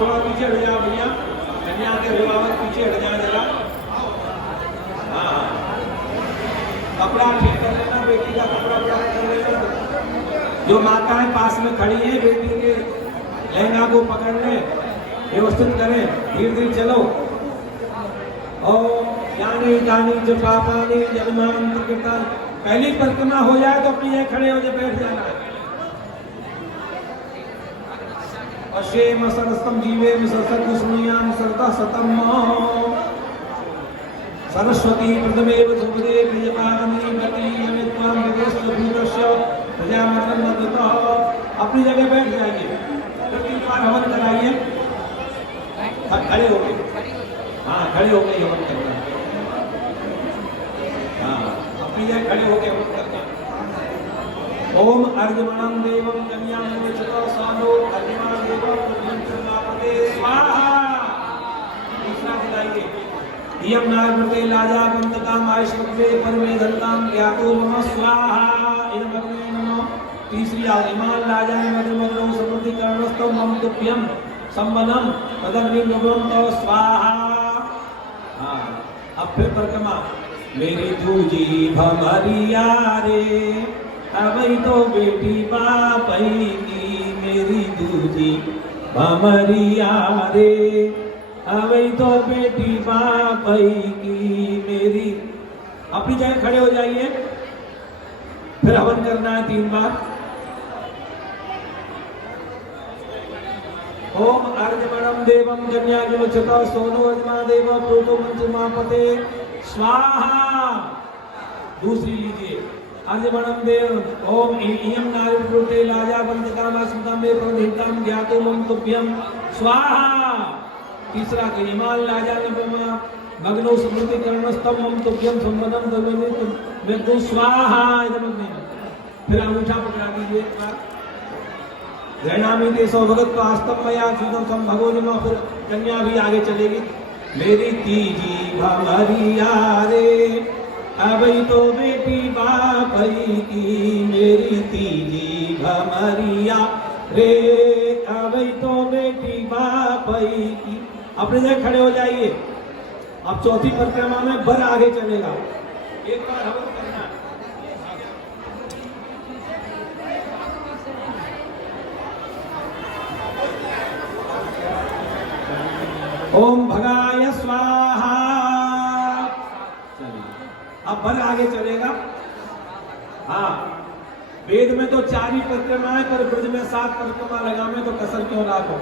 थोड़ा पीछे हट जाओ भैया, कन्या के अभिभावक पीछे हट जाए जरा। हाँ, कपड़ा ठीक कर लेना, बेटी का कपड़ा कर लेना। जो माताएं पास में खड़ी हैं बेटी के लहंगा को पकड़ने व्यवस्थित करें, धीरे धीरे चलो। और यानी गानी जो पापानी जन्मांतर कीर्तन, पहली परिक्रमा हो जाए तो अपनी जगह खड़े हो जाए, बैठ जाना है। अशेम सरस्तम जीवे सरसत सुनियाम सरता सतम सरस्वती प्रथमेव सुपदे प्रियपारमी गति अमित्वाम विदेश भूतस्य प्रजामतन मदतः। अपनी जगह बैठ जाइए, प्रति बार हवन कराइए, खड़े हो गए। हाँ, खड़े हो गए हवन करना। हाँ, अपनी जगह खड़े हो गए हवन करना। ओम अर्जमणं देवं कन्यां मोचतो सानो अर्जमा देवं प्रभुंचनापते स्वाहा। दूसरा दिलाइए। यम नागमते लाजा बंतकाम आयुष्मते परमे धनताम ज्ञातो मम स्वाहा। इदमग्ने नमः। तीसरी आदिमान लाजा मधुमग्नो समृद्धि कर्णस्तो मम तुभ्यम संवनम तदग्नि नवम तो स्वाहा। हाँ, अब फिर परिक्रमा। मेरी दूजी भमरिया रे अबई तो बेटी बापई की, मेरी दूजी भमरिया रे अबई तो बेटी बापई की मेरी। अपनी जगह खड़े हो जाइए, फिर हवन करना है 3 बार। ओम अर्जमणं देवं कन्याजुमचता सोनो अर्जमा देव प्रोतो मंचुमापते स्वाहा। दूसरी लीजिए। अर्जमणं देव ओम इयं नारिप्रोते लाजा बंतकामास्मतां मे प्रदितां ज्ञातो मम तुभ्यं स्वाहा। तीसरा के हिमाल लाजा नवमा मग्नो समृद्धि कर्णस्तम मम तुभ्यं संवनम दलने मे को स्वाहा। फिर अंगूठा पकड़ा दीजिए एक बार। ग्रहणामी ते सौभगत पास्तम मया चूदम सम भगोनिमा। फिर कन्या भी आगे चलेगी। मेरी तीजी भमरिया रे अबई तो बेटी बापई की, मेरी तीजी भमरिया रे अबई तो बेटी बापई की। अपने जगह खड़े हो जाइए। अब चौथी परिक्रमा में बर आगे चलेगा। एक बार हवन करना। ओम भगाय स्वाहा। चलिए, अब बर आगे चलेगा। हाँ, वेद में तो 4 ही परिक्रमा है, पर ब्रज में 7 परिक्रमा लगावे तो कसर क्यों राखो।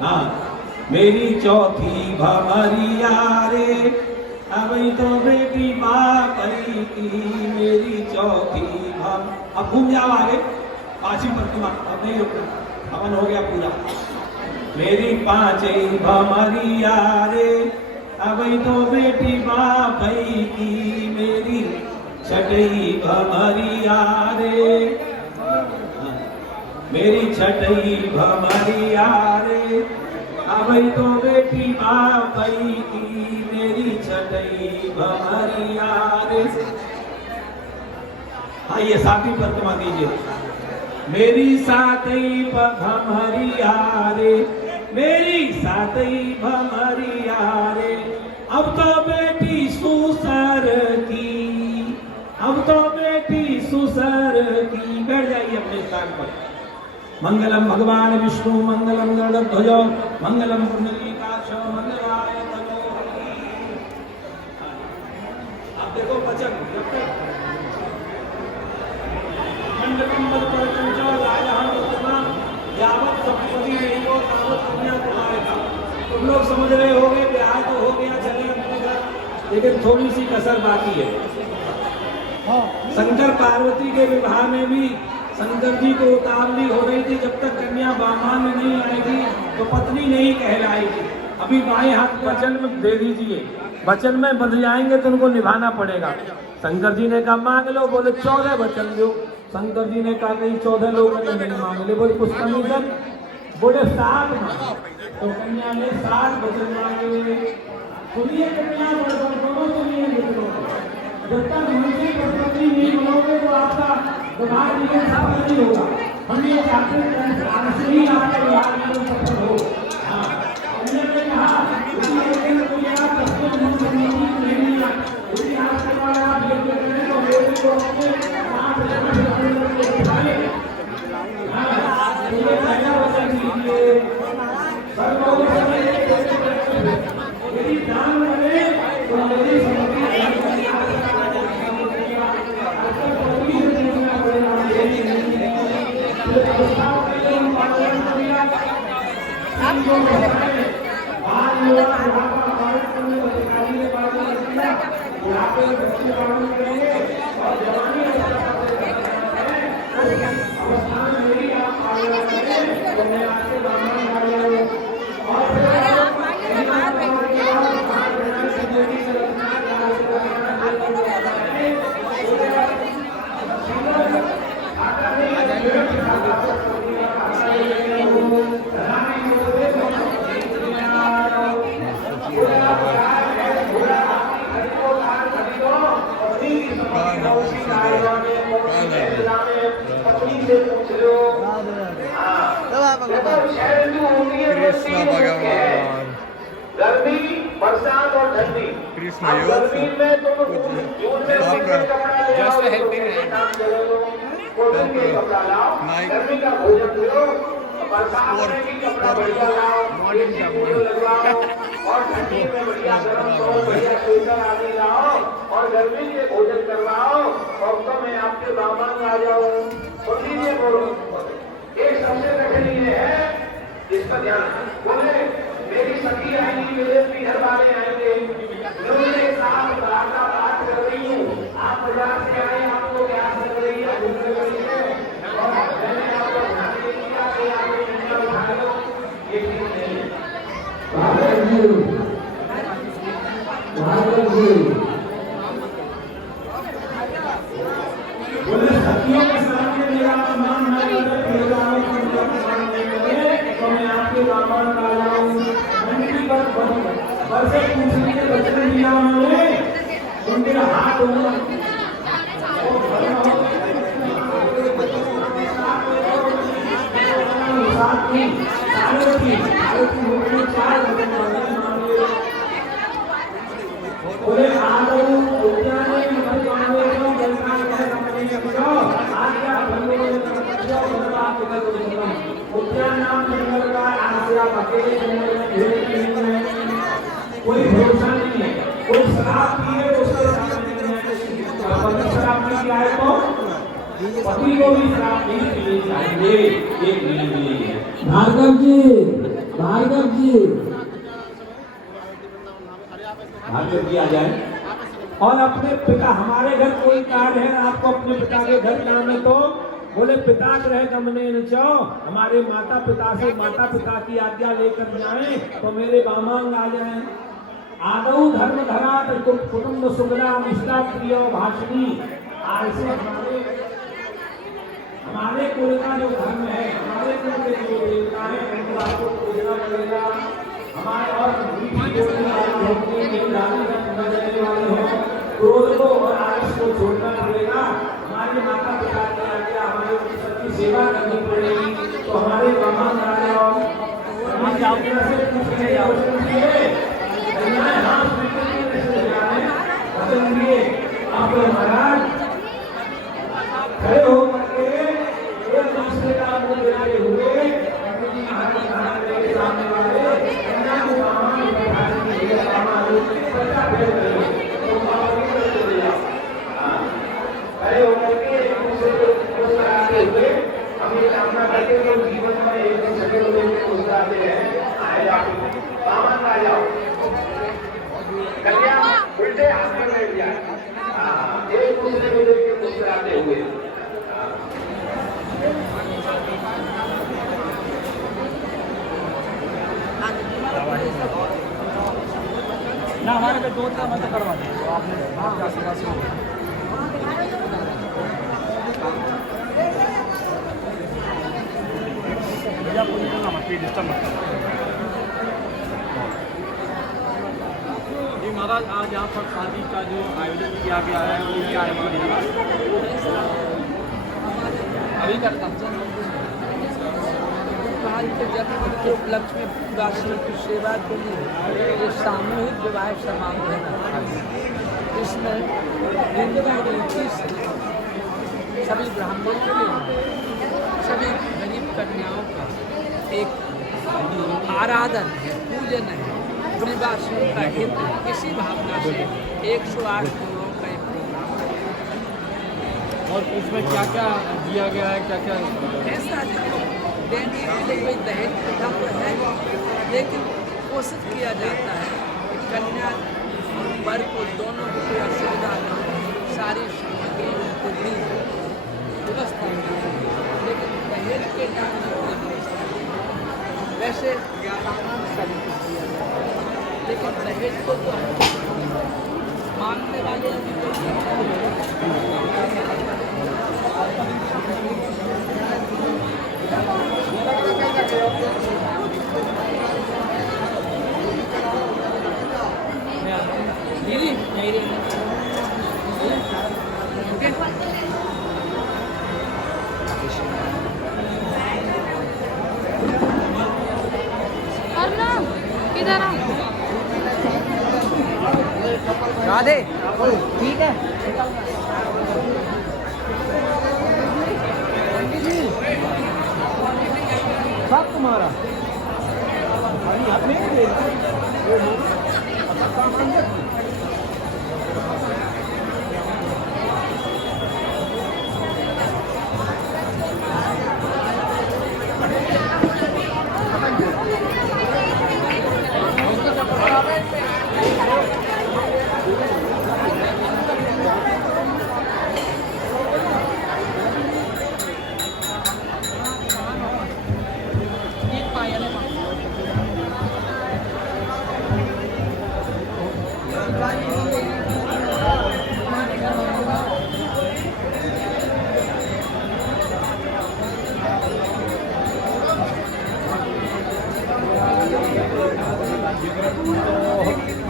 हाँ, मेरी चौथी भमरिया रे अबई तो बेटी बापई की, मेरी चौथी भम। अब घूम जाओ आगे। 5वीं परिक्रमा, अब नहीं रुकना, हवन हो गया पूरा। मेरी 5वीं भमरिया रे अबई तो बेटी बापई की, मेरी 6वीं भमरिया रे मेरी 6वीं भमरिया रे अबई तो बेटी बापई की, मेरी 6वीं भमरिया रे। हाँ, ये 7वीं परिक्रमा दीजिए। मेरी 7वीं भमरिया रे मेरी 7वीं भमरिया रे अब तो बेटी सुसर की, अब तो बेटी सुसर की। बैठ जाइए अपने स्थान पर। मंगलम भगवान विष्णु मंगलम गरुड़ध्वज मंगलम पुंडरीकाक्ष मंगलाय तनो। अब देखो वचन मंडलम मद परचंच लायहं उत्तमं यावत सप्तपदी नहीं हो तावत पुण्य तुम्हारे का। तुम लोग समझ रहे होंगे ब्याह तो हो गया, चले अपने घर, लेकिन थोड़ी सी कसर बाकी है। शंकर पार्वती के विवाह में भी शंकर जी को उतावली हो रही थी। जब तक कन्या बामान में नहीं आई थी तो पत्नी नहीं कहलाई थी। अभी बाएं हाथ वचन में दे दीजिए, वचन में बंध जाएंगे तो उनको निभाना पड़ेगा। शंकर जी ने कहा मांग लो, बोले 14 वचन दो। शंकर जी ने कहा नहीं 14 लोग नहीं मांग ले, बोले कुछ कमी कर, बोले 7 मांग। तो कन्या ने 7 वचन मांगे। सुनिए कन्या दोनों सुनिए मित्रों, जब तक मुझे पत्नी नहीं बनोगे तो आपका विवाह जीवन सफल नहीं होगा। हम ये चाहते हैं आपके विवाह जीवन सफल हो। हाँ, कृष्ण भगवान गर्मी बरसात और ठंडी। कृष्ण अब गर्मी में तुम जून में कपड़ा ले आओ, कॉटन के कपड़ा लाओ, गर्मी का भोजन लो, बरसात में भी कपड़ा बढ़िया लाओ, लगवाओ, और ठंडी में बढ़िया गर्म करो, बढ़िया स्वेटर आदि लाओ और गर्मी के भोजन करवाओ। और तो मैं आपके दामन आ जाऊं तो लीजिए बोलो। एक सबसे कठिन ये है, इस पर ध्यान बोले। मेरी सखी आएंगी, मेरे पीहर वाले आएंगे, उन्होंने साथ बराता बात कर रही हूँ। आप बाजार से आए, आपको प्यास लग रही है, भूख लग रही है, और मैंने आपको ध्यान नहीं दिया कि आपने इंडिया उठा लो, ये ठीक नहीं है। बोले सखियों के सामने मेरा अपमान न करे, तो मैं आपके दामन आ जाऊं। मंडी पर से पूछने के बचने दिया उन्होंने, उनके हाथ बोले उद्यान नाम जंगल का आसिया अकेले जंगल में ढेर नहीं है, कोई भरोसा नहीं है। कोई शराब पिए तो उसके सामने पति शराब पी के आए तो पति को भी शराब नहीं पीनी चाहिए, ये नहीं है। भार्गव जी, भार्गव जी, भार्गव जी आ जाए। और अपने पिता, हमारे घर कोई कार्य है, आपको अपने पिता के घर जाना है तो बोले पिता ग्रह गमने न चो, हमारे माता पिता से माता पिता की आज्ञा लेकर जाएं तो मेरे बामांग आ जाएं। आदौ धर्म धरात कुटुंब सुगला मिश्रा प्रिय भाषणी। ऐसे हमारे कुल का जो धर्म है, हमारे कुल के जो देवता है, उनको आपको पूजना पड़ेगा। हमारे और क्रोध को और आलस को छोड़ना पड़ेगा। हमारे माता पिता की आज्ञा, हमारे सबकी सेवा करनी पड़ेगी। तो हमारे ब्राह्मण राजाओं से पूछने आप महाराज खड़े हो करके एक दूसरे का मुंह देखते हुए के सामने वाले खड़े होकर के एक दूसरे को मुस्कुराते हुए हम ये कामना करते हैं कि जीवन में एक दूसरे को लेकर मुस्कुराते हैं। आए जाओ सामान आ जाओ, कन्या उल्टे हाथ में बैठ जाए, एक दूसरे को लेकर मुस्कुराते हुए। ना हमारे पे 2-3 मत करवा दें तो आपने आशीर्वाद से भैया पूरी करना मत, डिस्टर्ब मत जी महाराज। आज यहाँ पर शादी का जो आयोजन किया गया है वो क्या है? अभी करता के उपलक्ष्य में राशि की सेवा के लिए ये सामूहिक विवाह समारोह है। इसमें हिंदू रीति से सभी ब्राह्मणों के सभी गरीब कन्याओं का एक आराधन है, पूजन है, परिवासियों का हित है। इसी भावना से 108 करोड़ का एक प्रोग्राम है। और इसमें क्या क्या दिया गया है, क्या क्या ऐसा देने के लिए कोई दहेज प्रथा तो है, लेकिन कोशिश किया जाता है कि कन्या वर को दोनों को कोई असुविधा न हो, सारी सामग्री उनको दी व्यवस्था की। लेकिन दहेज के नाम पर वैसे सामान सभी कुछ दिया जाता है, लेकिन दहेज को तो मांगने वाले दीदी नहीं रही किधर राधे ठीक है। सब तुम्हारा हाथ में नहीं दे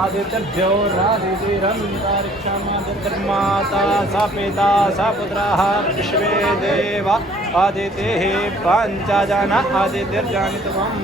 आदित्यभ्यो राधितिरन्तारिक्षमादित्यर्माता सा पिता सा पुत्रः विश्वे देवा आदितेः पञ्चजन आदित्यर्जानितमं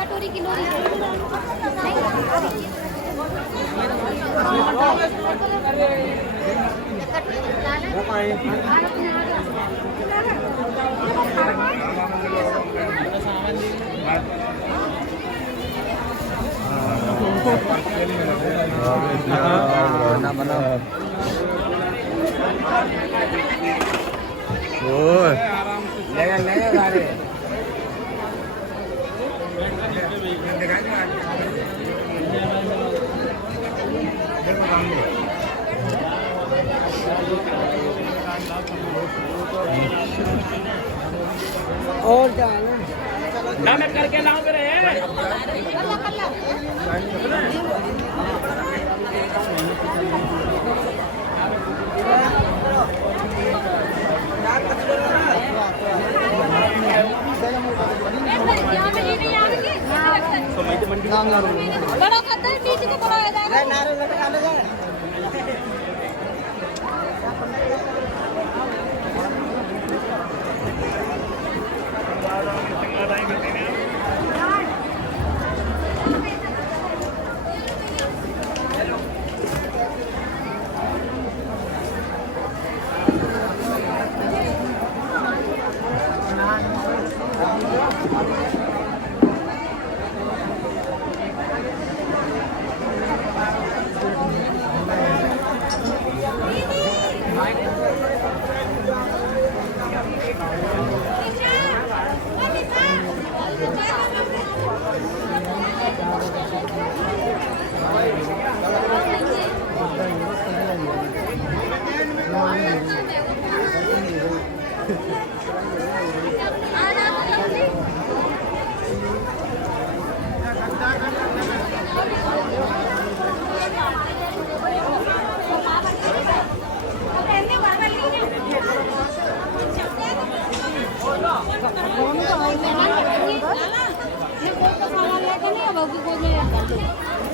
कटोरी किलो और क्या ना मैं करके लाऊं फिर बड़ा करता है बीच को बड़ा हो जाएगा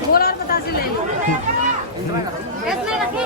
बोल और पता से ले लो इसमें रखी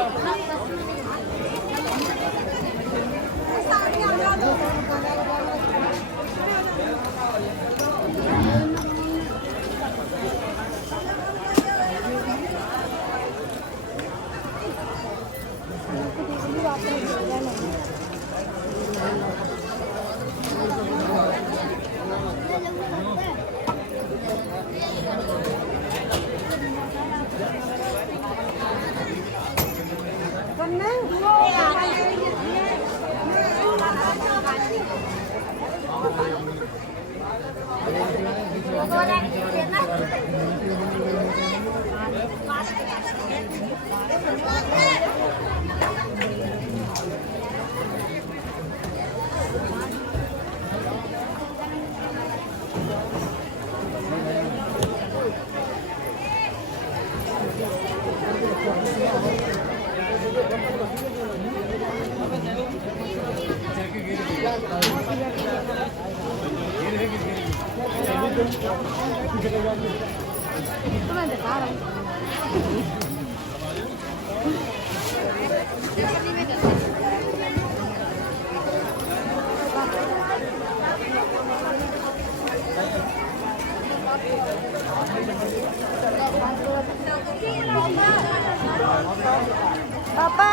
पापा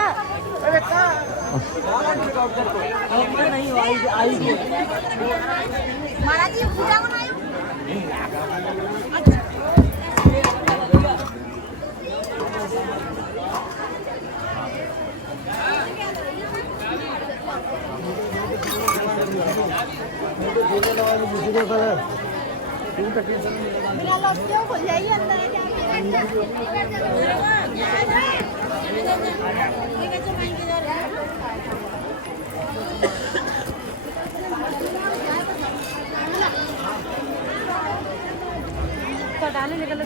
नहीं आई महाराज जी पूजा बनायो बिना लौटियों खुल जाइए अंदर डाले निकल